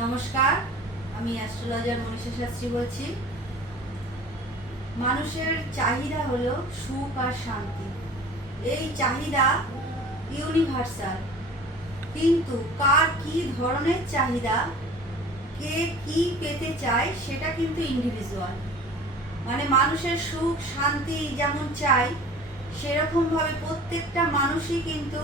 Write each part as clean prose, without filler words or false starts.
নমস্কার, আমি অ্যাস্ট্রোলজার মনীষা শাস্ত্রী বলছি। মানুষের চাহিদা হলো সুখ আর শান্তি। এই চাহিদা ইউনিভার্সাল, কিন্তু কার কি ধরনের চাহিদা, কে কি পেতে চায় সেটা কিন্তু ইন্ডিভিজুয়াল। মানে মানুষের সুখ শান্তি যেমন চাই, সেরকমভাবে প্রত্যেকটা মানুষই কিন্তু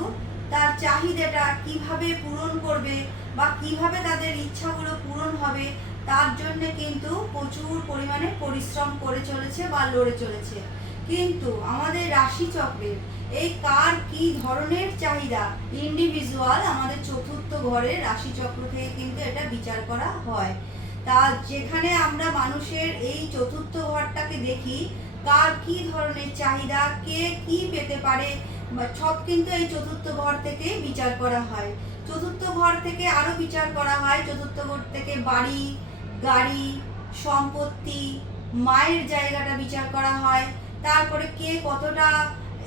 তার চাহিদাটা কিভাবে পূরণ করবে বা কিভাবে তাদের ইচ্ছাগুলো পূরণ হবে তার জন্য কিন্তু প্রচুর পরিমাণে পরিশ্রম করে চলেছে বা লড়ে চলেছে। কিন্তু আমাদের রাশিচক্রের এই কার কি ধরনের চাহিদা ইন্ডিভিজুয়াল আমাদের চতুর্থ ঘরের রাশিচক্র থেকে কিন্তু এটা বিচার করা হয়। তা যেখানে আমরা মানুষের এই চতুর্থ ঘরটাকে দেখি, কার কি ধরনের চাহিদা, কে কি পেতে পারে, সব কিন্তু এই চতুর্থ ঘর থেকে বিচার করা হয়। চতুর্থ ঘর থেকে আরো বিচার করা হয়, চতুর্থ ঘর থেকে বাড়ি, গাড়ি, সম্পত্তি, মায়ের জায়গাটা বিচার করা হয়। তারপরে কে কতটা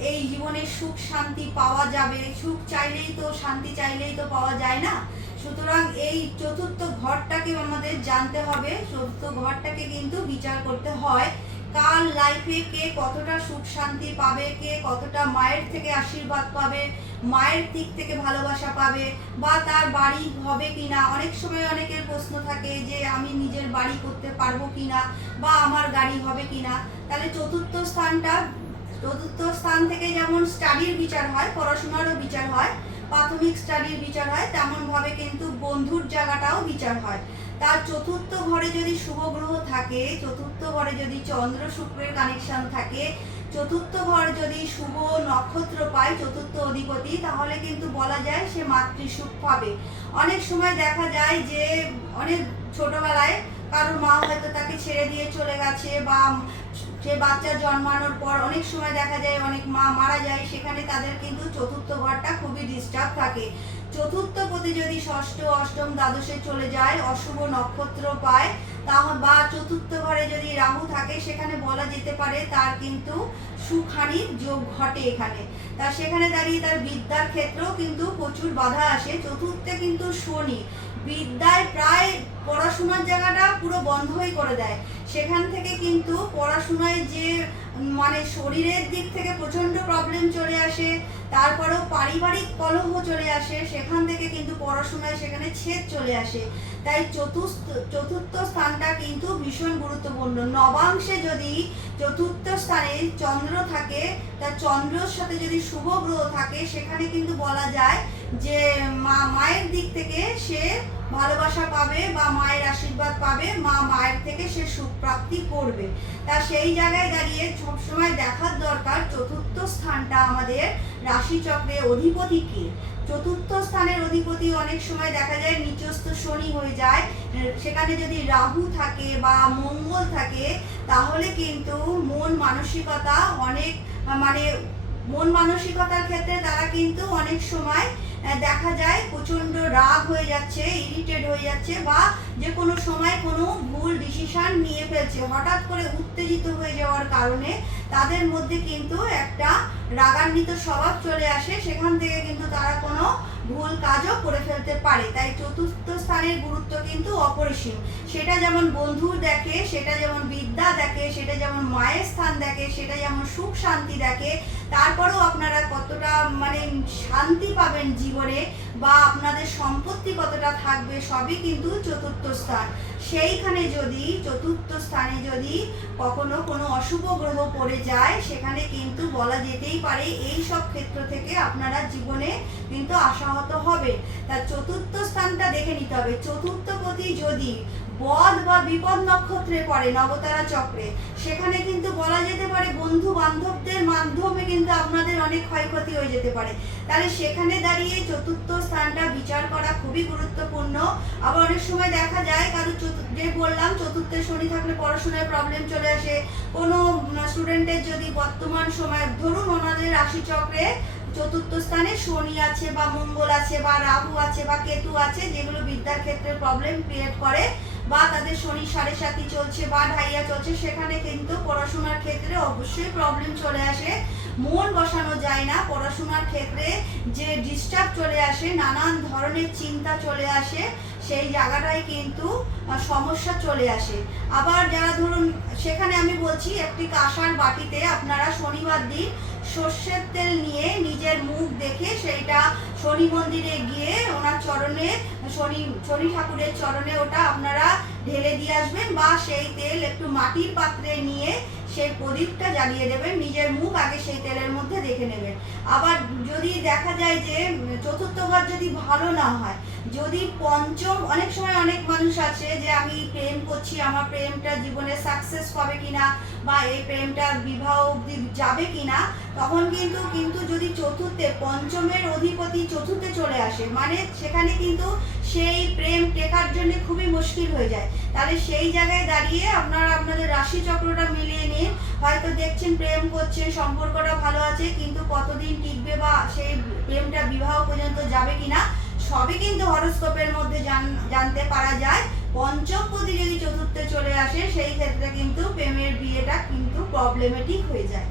এই জীবনে সুখ শান্তি পাওয়া যাবে, সুখ চাইলেই তো শান্তি চাইলেই তো পাওয়া যায় না। সুতরাং এই চতুর্থ ঘরটাকে আমাদের জানতে হবে, চতুর্থ ঘরটাকে কিন্তু বিচার করতে হয়। কার লাইফে কে কতটা সুখ শান্তি পাবে, কে কতটা মায়ের থেকে আশীর্বাদ পাবে, মায়ের দিক থেকে ভালোবাসা পাবে, বা তার বাড়ি হবে কিনা। অনেক সময় অনেকের প্রশ্ন থাকে যে আমি নিজের বাড়ি করতে পারবো কিনা বা আমার গাড়ি হবে কিনা। তাহলে চতুর্থ স্থান থেকে যেমন স্টাডির বিচার হয়, পড়াশোনারও বিচার হয়, প্রাথমিক স্টাডির বিচার হয়, তেমন ভাবে কিন্তু বন্ধুর জায়গাটাও বিচার হয়। তার চতুর্থ ঘরে যদি শুভ গ্রহ থাকে, চতুর্থ ঘরে যদি চন্দ্র শুক্রের কানেকশন থাকে, চতুর্থ ঘর যদি শুভ নক্ষত্র পায় চতুর্থ অধিপতি, তাহলে কিন্তু বলা যায় সে মাতৃসুখ পাবে। অনেক সময় দেখা যায় যে অনেক ছোটবেলায় কারোর মা হয়তো তাকে ছেড়ে দিয়ে চলে গেছে, বা সে বাচ্চা জন্মানোর পর অনেক সময় দেখা যায় অনেক মা মারা যায়, সেখানে তাদের কিন্তু চতুর্থ ঘরটা খুবই ডিস্টার্ব থাকে। চতুর্থ পতি যদি ষষ্ঠ অষ্টম দ্বাদশে চলে যায়, অশুভ নক্ষত্র পায়, বা চতুর্থ ঘরে যদি রাহু থাকে, সেখানে বলা যেতে পারে তার কিন্তু সুখহানির যোগ ঘটে এখানে। তা সেখানে দাঁড়িয়ে তার বিদ্যার ক্ষেত্রেও কিন্তু প্রচুর বাধা আসে। চতুর্থে কিন্তু শনি বিদ্যায় প্রায় পড়াশোনার জায়গাটা পুরো বন্ধই করে দেয়। সেখান থেকে কিন্তু পড়াশোনায় যে মানে শরীরের দিক থেকে প্রচণ্ড প্রবলেম চলে আসে, তারপরেও পারিবারিক কলহ চলে আসে, সেখান থেকে কিন্তু পড়াশোনায় সেখানে ছেদ চলে আসে। তাই চতুর্থ স্থানটা কিন্তু ভীষণ গুরুত্বপূর্ণ। নবাংশে যদি চতুর্থ স্থানে চন্দ্র থাকে, তার চন্দ্রর সাথে যদি শুভ গ্রহ থাকে, সেখানে কিন্তু বলা যায় যে মায়ের দিক থেকে সে ভালোবাসা পাবে বা মায়ের আশীর্বাদ পাবে, মায়ের থেকে সে সুখ প্রাপ্তি করবে। তা সেই জায়গায় দাঁড়িয়ে সবসময় দেখার দরকার চতুর্থ স্থানটা আমাদের রাশিচক্রে অধিপতি কে। চতুর্থ স্থানের অধিপতি অনেক সময় দেখা যায় নিচস্থ শনি হয়ে যায়। সেখানে যদি রাহু থাকে বা মঙ্গল থাকে, তাহলে কিন্তু মন মানসিকতা অনেক মানে মন মানসিকতার ক্ষেত্রে তারা কিন্তু অনেক সময় দেখা যায় প্রচণ্ড রাগ হয়ে যাচ্ছে, ইরিটেট হয়ে যাচ্ছে, বা যে কোনো সময় কোনো ভুল ডিসিশন নিয়ে ফেলছে, হঠাৎ করে উত্তেজিত হয়ে যাওয়ার কারণে তাদের মধ্যে কিন্তু একটা রাগান্বিত স্বভাব চলে আসে। সেখান থেকে কিন্তু তারা কোনো ভুল কাজও করে ফেলতে পারে। তাই চতুর্থ স্থানের গুরুত্ব কিন্তু অপরিসীম। সেটা যেমন বন্ধু দেখে, সেটা যেমন বিদ্যা দেখে, সেটা যেমন মায়ের স্থান দেখে, সেটা যেমন সুখ শান্তি দেখে। তারপরেও আপনারা কতটা মানে শান্তি পাবেন জীবনে, বা আপনাদের সম্পত্তি কতটা থাকবে, সবই কিন্তু চতুর্থ স্থান। সেইখানে যদি চতুর্থ স্থানে যদি কখনো কোনো অশুভ গ্রহ পড়ে যায়, সেখানে কিন্তু বলা যেতেই পারে এই সব ক্ষেত্র থেকে আপনারা জীবনে কিন্তু আশাহত হবে। তার চতুর্থ স্থানটা দেখে নিতে হবে। চতুর্থ পতি যদি বদ বা বিপদ নক্ষত্রে পড়ে নবতারা চক্রে, সেখানে কিন্তু বলা যেতে পারে বন্ধু বান্ধবদের মাধ্যমে কিন্তু আপনাদের অনেক ক্ষয়ক্ষতি হয়ে যেতে পারে। তাহলে সেখানে দাঁড়িয়ে চতুর্থ স্থানটা বিচার করা খুবই গুরুত্বপূর্ণ। আবার অনেক সময় দেখা যায় কারো যে বললাম চতুর্থে শনি থাকলে পড়াশোনায় প্রবলেম চলে আসে। কোনো স্টুডেন্টের যদি বর্তমান সময় ধরুন ওনাদের রাশিচক্রে চতুর্থ স্থানে শনি আছে বা মঙ্গল আছে বা রাহু আছে বা কেতু আছে, যেগুলো বিদ্যার ক্ষেত্রে প্রবলেম ক্রিয়েট করে, বা তাদের শনি 7.5 চলছে বা ঢাইয়া চলছে, সেখানে কিন্তু পড়াশোনার ক্ষেত্রে অবশ্যই প্রবলেম চলে আসে। মন বসানো যায় না পড়াশোনার ক্ষেত্রে, যে ডিস্টার্ব চলে আসে, নানান ধরনের চিন্তা চলে আসে, সেই জায়গাটায় কিন্তু সমস্যা চলে আসে। আবার যারা ধরুন, সেখানে আমি বলছি একটি কাঁসার বাটিতে আপনারা শনিবার দিন সর্ষের তেল নিয়ে নিজের মুখ দেখে সেইটা শনি মন্দিরে গিয়ে ওনার চরণে, শনি ঠাকুরের চরণে ওটা আপনারা ঢেলে দিয়ে আসবেন, বা সেই তেল একটু মাটির পাত্রে নিয়ে সেই প্রদীপটা জ্বালিয়ে দেবেন, নিজের মুখ আগে সেই তেলের মধ্যে দেখে নেবেন। আবার যদি দেখা যায় যে চতুর্থবার যদি ভালো না হয়, যদি পঞ্চম, অনেক সময় অনেক মানুষ আছে যে আমি প্রেম করছি, আমার প্রেমটা জীবনে সাকসেস পাবে কিনা, বা এই প্রেমটা বিবাহ অবধি যাবে কিনা, তখন কিন্তু যদি চতুর্থে, পঞ্চমের অধিপতি চতুর্থে চলে আসে, মানে সেখানে কিন্তু সেই প্রেম টেকার জন্য খুবই মুশকিল হয়ে যায়। তাহলে সেই জায়গায় দাঁড়িয়ে আপনারা আপনাদের রাশি চক্রটা মিলিয়ে নিন। হয়তো দেখছেন প্রেম করছেন, সম্পর্কটা ভালো আছে, কিন্তু কতদিন টিকবে বা সেই প্রেমটা বিবাহ পর্যন্ত যাবে কিনা, সবই কিন্তু হরোস্কোপের মধ্যে জানতে পারা যায়। পঞ্চমপতি যদি চতুর্থে চলে আসে, সেই ক্ষেত্রে কিন্তু প্রেমের বিয়েটা কিন্তু প্রবলেমেটিক হয়ে যায়।